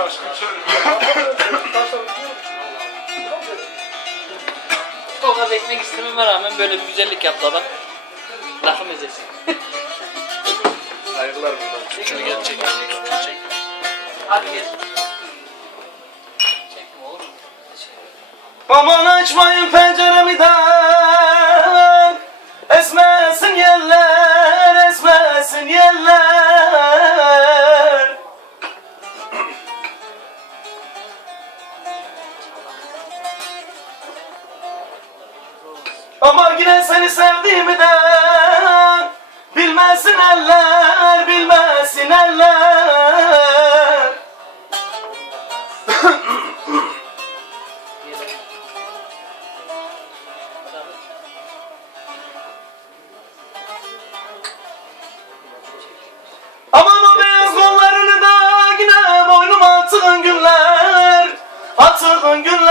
aşkım söyle. O kadar ekmek istememe rağmen böyle bir güzellik yaptı adam. Lafım ezesin. Saygılar buradan. Şunu gel çek. Şunu çek. Hadi gel. Çekme olur mu? Aman açmayın penceremi de Esmesin yeller, esmesin yeller Ama yine seni sevdiğimi de Bilmesin eller, bilmesin eller. Aman o beyaz kollarını da yine boynuma attığın günler Attığın günler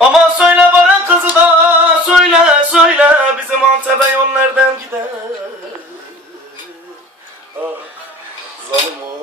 Ama söyle bana kızı da söyle söyle bizim Antep'e yollardan gider. Ah, zalim o.